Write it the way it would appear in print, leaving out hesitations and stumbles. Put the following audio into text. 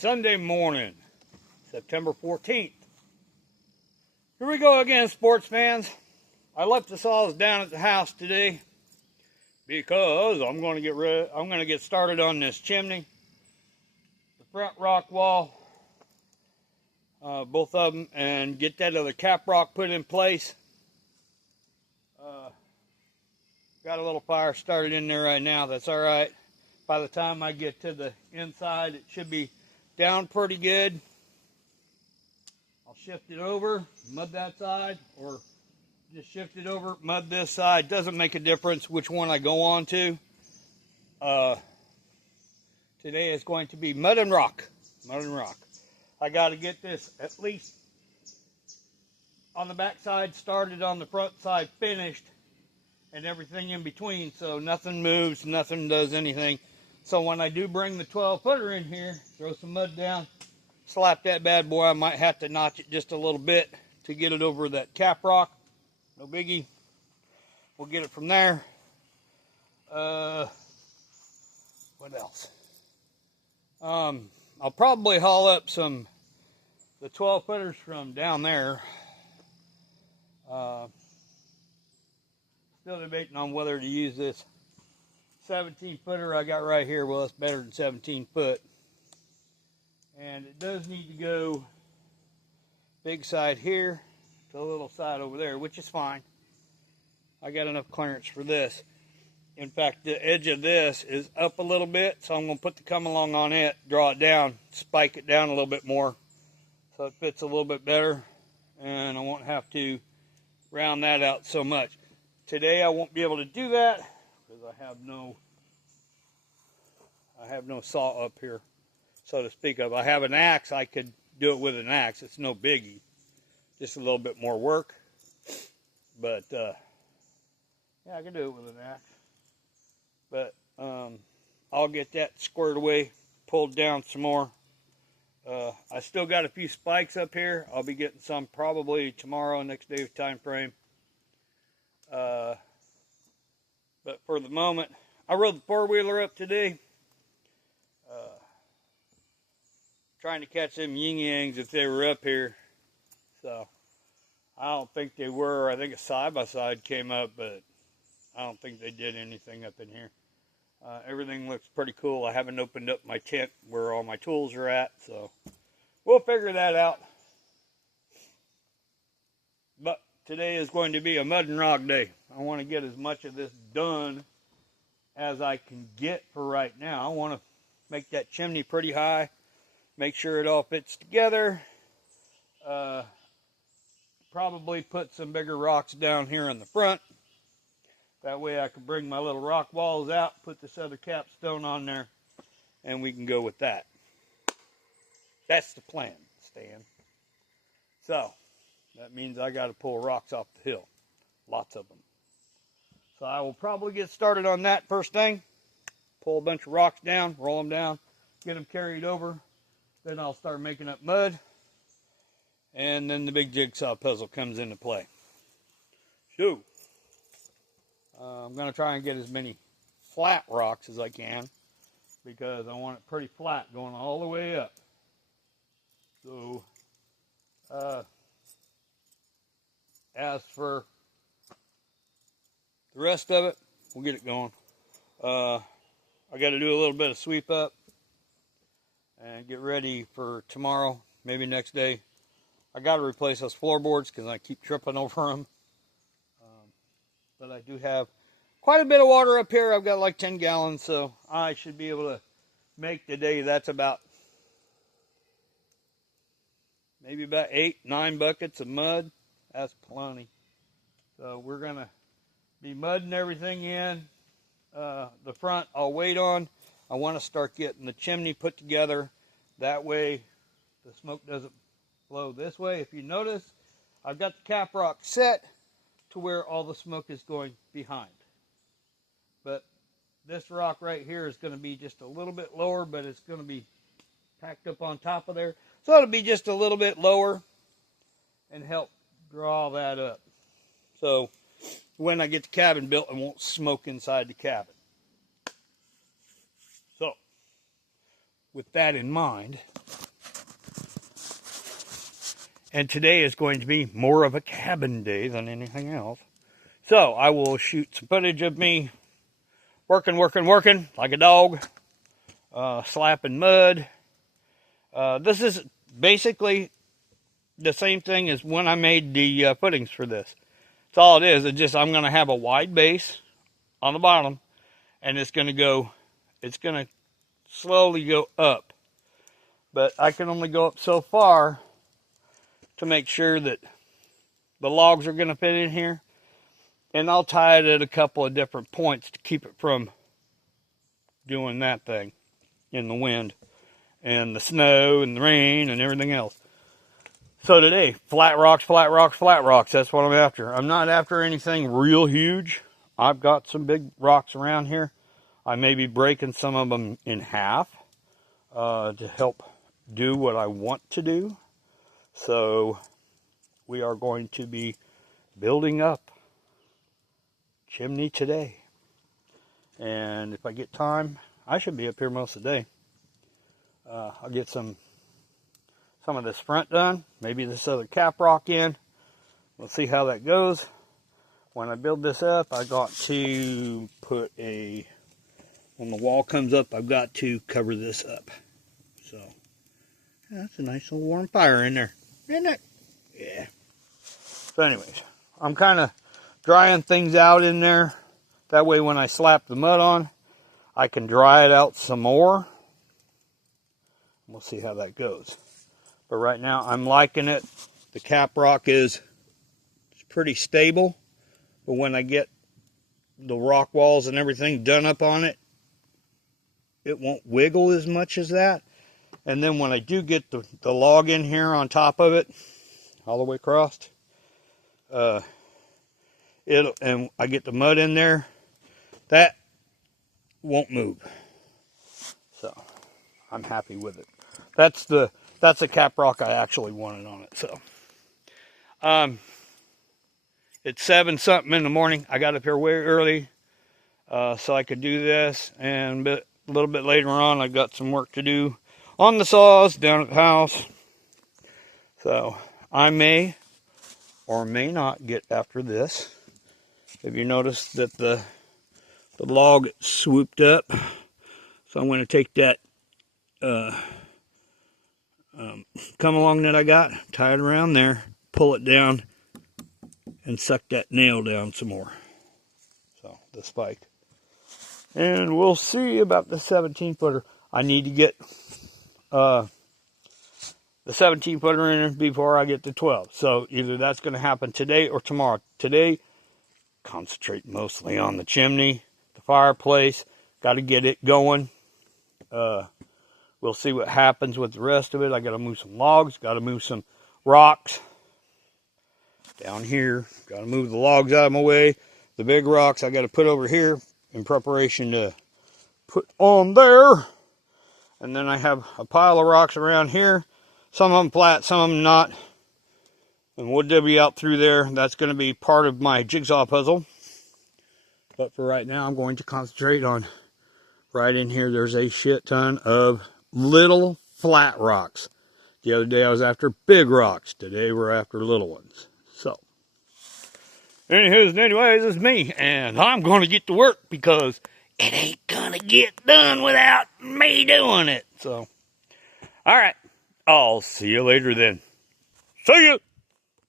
Sunday morning, September 14th. Here we go again, sports fans. I left the saws down at the house today because I'm going to get started on this chimney, the front rock wall, both of them, and get that other cap rock put in place. Got a little fire started in there right now. That's all right. By the time I get to the inside, it should be down pretty good. I'll shift it over, mud that side, or just shift it over, mud this side. Doesn't make a difference which one I go on to. Today is going to be mud and rock. Mud and rock. I got to get this at least on the back side started, on the front side finished, and everything in between, so nothing moves, nothing does anything. So when I do bring the 12-footer in here, throw some mud down, slap that bad boy. I might have to notch it just a little bit to get it over that cap rock. No biggie. We'll get it from there. What else? I'll probably haul up the 12-footers from down there. Still debating on whether to use this 17-footer I got right here. Well, it's better than 17 foot. And it does need to go big side here to the little side over there, which is fine. I got enough clearance for this. In fact, the edge of this is up a little bit, so I'm going to put the come along on it, draw it down, spike it down a little bit more so it fits a little bit better, and I won't have to round that out so much. Today I won't be able to do that because I have no saw up here, so to speak of. I have an axe. I could do it with an axe. It's no biggie. Just a little bit more work. But, yeah, I can do it with an axe. But I'll get that squared away, pulled down some more. I still got a few spikes up here. I'll be getting some probably tomorrow, next day time frame. But for the moment, I rode the four-wheeler up today. Trying to catch them yin-yangs if they were up here. So, I don't think they were. I think a side-by-side came up, but I don't think they did anything up in here. Everything looks pretty cool. I haven't opened up my tent where all my tools are at, so we'll figure that out. But today is going to be a mud and rock day. I want to get as much of this done as I can get for right now. I want to make that chimney pretty high, make sure it all fits together. Probably put some bigger rocks down here in the front. That way I can bring my little rock walls out, put this other capstone on there, and we can go with that. That's the plan, Stan. So, that means I got to pull rocks off the hill. Lots of them. So I will probably get started on that first thing. Pull a bunch of rocks down, roll them down, get them carried over. Then I'll start making up mud. And then the big jigsaw puzzle comes into play. So, I'm going to try and get as many flat rocks as I can, because I want it pretty flat going all the way up. So, as for the rest of it, we'll get it going. I got to do a little bit of sweep up and get ready for tomorrow, maybe next day. I got to replace those floorboards because I keep tripping over them. But I do have quite a bit of water up here. I've got like 10 gallons, so I should be able to make the day. That's about maybe about 8-9 buckets of mud. That's plenty. So we're going to be mudding everything in. The front I'll wait on. I want to start getting the chimney put together. That way the smoke doesn't blow this way. If you notice, I've got the cap rock set to where all the smoke is going behind. But this rock right here is going to be just a little bit lower, but it's going to be packed up on top of there. So it'll be just a little bit lower and help draw that up. So when I get the cabin built, I won't smoke inside the cabin. So with that in mind, And today is going to be more of a cabin day than anything else. So I will shoot some footage of me working like a dog, slapping mud. This is basically the same thing as when I made the footings for this. That's all it is. It's just I'm going to have a wide base on the bottom, and it's going to slowly go up. But I can only go up so far to make sure that the logs are going to fit in here. And I'll tie it at a couple of different points to keep it from doing that thing in the wind and the snow and the rain and everything else. So today, flat rocks, flat rocks, flat rocks. That's what I'm after. I'm not after anything real huge. I've got some big rocks around here. I may be breaking some of them in half to help do what I want to do. So we are going to be building up chimney today. And if I get time, I should be up here most of the day. I'll get some of this front done, maybe this other cap rock in. We'll see how that goes. When I build this up, I got to put when the wall comes up, I've got to cover this up. So that's a nice little warm fire in there, isn't it? Yeah. So anyways, I'm kind of drying things out in there. That way when I slap the mud on, I can dry it out some more. We'll see how that goes. But right now, I'm liking it. The cap rock is pretty stable. But when I get the rock walls and everything done up on it, it won't wiggle as much as that. And then when I do get the log in here on top of it, all the way across, and I get the mud in there, that won't move. So I'm happy with it. That's the cap rock I actually wanted on it. So it's 7-something in the morning. I got up here way early so I could do this, and a little bit later on I got some work to do on the saws down at the house. So I may or may not get after this. Have you noticed that the log swooped up? So I'm going to take that come along that I got, tie it around there, pull it down, and suck that nail down some more. So the spike. And we'll see about the 17-footer. I need to get the 17-footer in before I get the 12. So either that's going to happen today or tomorrow. Today, concentrate mostly on the chimney, the fireplace. Got to get it going. We'll see what happens with the rest of it. I got to move some logs. Got to move some rocks down here. Got to move the logs out of my way. The big rocks I got to put over here in preparation to put on there. And then I have a pile of rocks around here. Some of them flat, some of them not. And we'll divvy out through there. That's going to be part of my jigsaw puzzle. But for right now, I'm going to concentrate on right in here. There's a shit ton of little flat rocks. The other day I was after big rocks. Today we're after little ones. So, anyways, this is me. And I'm going to get to work because it ain't going to get done without me doing it. So, alright. I'll see you later then. See ya!